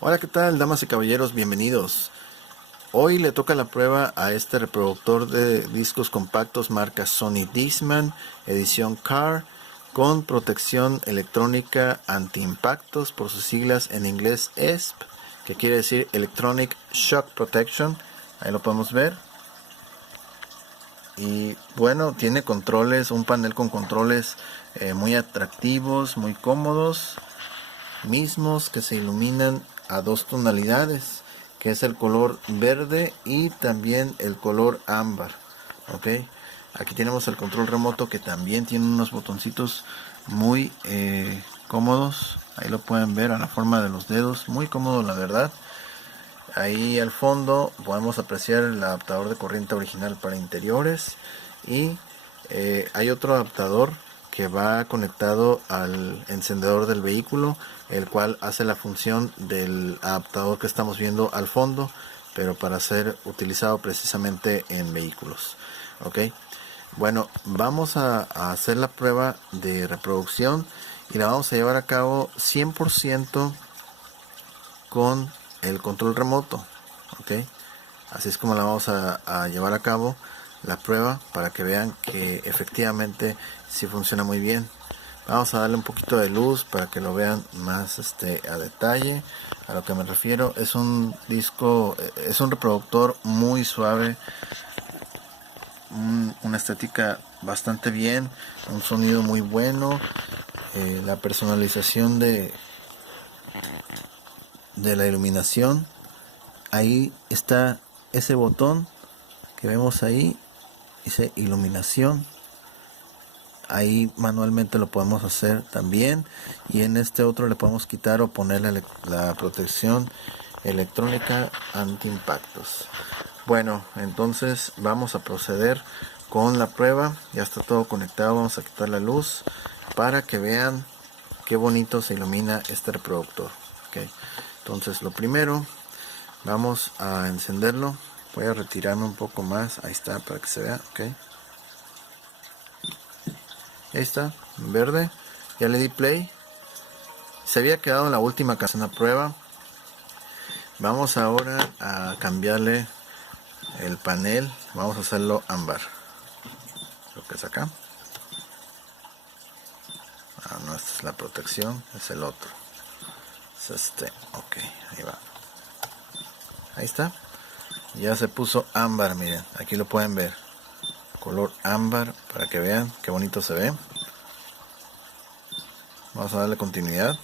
Hola, ¿qué tal, damas y caballeros? Bienvenidos. Hoy le toca la prueba a este reproductor de discos compactos marca Sony Discman, edición CAR, con protección electrónica anti-impactos, por sus siglas en inglés ESP, que quiere decir Electronic Shock Protection. Ahí lo podemos ver. Y bueno, tiene controles, un panel con controles muy atractivos, muy cómodos, mismos que se iluminan a dos tonalidades, que es el color verde y también el color ámbar. Ok, aquí tenemos el control remoto, que también tiene unos botoncitos muy cómodos. Ahí lo pueden ver a la forma de los dedos, muy cómodo, la verdad. Ahí al fondo podemos apreciar el adaptador de corriente original para interiores, y hay otro adaptador que va conectado al encendedor del vehículo, el cual hace la función del adaptador que estamos viendo al fondo, pero para ser utilizado precisamente en vehículos. Ok, bueno, vamos a hacer la prueba de reproducción y la vamos a llevar a cabo 100% con el control remoto. Ok, así es como la vamos a llevar a cabo la prueba, para que vean que efectivamente sí funciona muy bien. Vamos a darle un poquito de luz para que lo vean más a detalle. A lo que me refiero, es un disco, es un reproductor muy suave, una estética bastante bien, un sonido muy bueno. La personalización de la iluminación, ahí está ese botón que vemos ahí, dice iluminación. Ahí manualmente lo podemos hacer también, y en este otro le podemos quitar o poner la protección electrónica anti impactos. Bueno, entonces vamos a proceder con la prueba. Ya está todo conectado. Vamos a quitar la luz para que vean qué bonito se ilumina este reproductor. Okay. Entonces lo primero, vamos a encenderlo. Voy a retirarme un poco más. Ahí está, para que se vea. Okay. Ahí está, en verde. Ya le di play. Se había quedado en la última canción a prueba. Vamos ahora a cambiarle el panel. Vamos a hacerlo ámbar. Lo que es acá. Ah, no, esta es la protección. Es el otro. Es este. Ok, ahí va. Ahí está. Ya se puso ámbar, miren. Aquí lo pueden ver. Color ámbar, para que vean qué bonito se ve. Vamos a darle continuidad.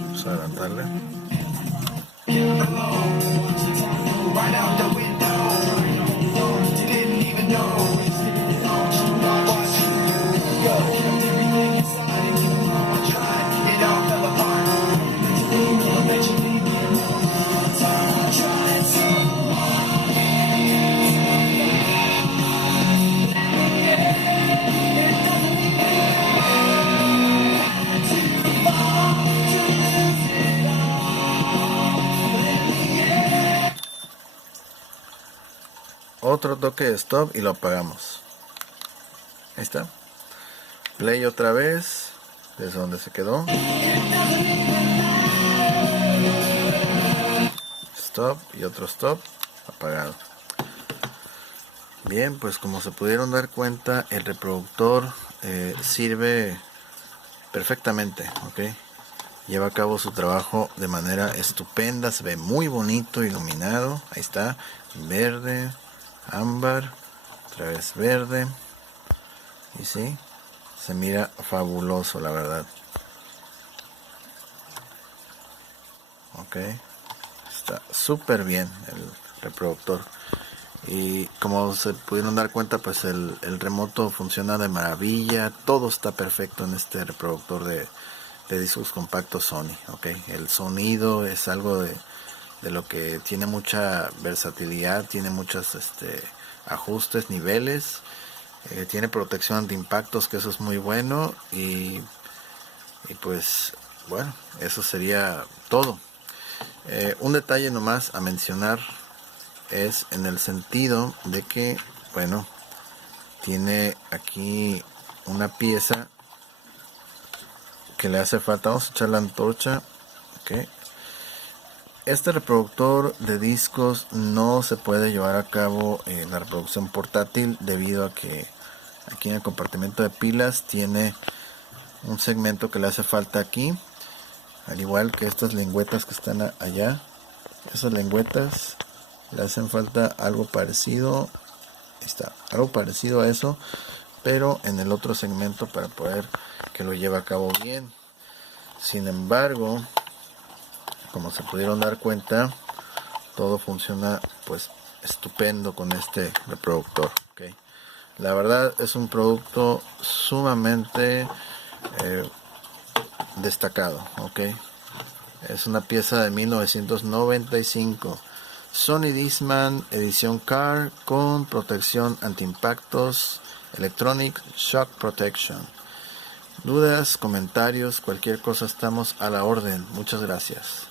Vamos a adelantarle. Otro toque de stop y lo apagamos. Ahí está. Play otra vez, desde donde se quedó. Stop y otro stop, apagado. Bien, pues como se pudieron dar cuenta, el reproductor sirve perfectamente. Ok, lleva a cabo su trabajo de manera estupenda. Se ve muy bonito, iluminado. Ahí está, verde, ámbar, otra vez verde. Y sí, se mira fabuloso, la verdad. Ok, está súper bien el reproductor. Y como se pudieron dar cuenta, pues el remoto funciona de maravilla. Todo está perfecto en este reproductor de discos compactos Sony. Okay. El sonido es algo de lo que tiene mucha versatilidad, tiene muchos ajustes, niveles. Tiene protección anti impactos, que eso es muy bueno. Y pues bueno, eso sería todo. Un detalle nomás a mencionar es en el sentido de que, bueno, tiene aquí una pieza que le hace falta. Vamos a echar la antorcha. Okay. Este reproductor de discos no se puede llevar a cabo la reproducción portátil debido a que aquí en el compartimento de pilas tiene un segmento que le hace falta aquí, al igual que estas lengüetas que están allá. Esas lengüetas le hacen falta algo parecido. Ahí está, algo parecido a eso, pero en el otro segmento para poder que lo lleve a cabo bien. Sin embargo, como se pudieron dar cuenta, todo funciona pues estupendo con este reproductor. ¿Okay? La verdad es un producto sumamente destacado. ¿Okay? Es una pieza de 1995. Sony Discman edición Car con protección antiimpactos, Electronic Shock Protection. Dudas, comentarios, cualquier cosa, estamos a la orden. Muchas gracias.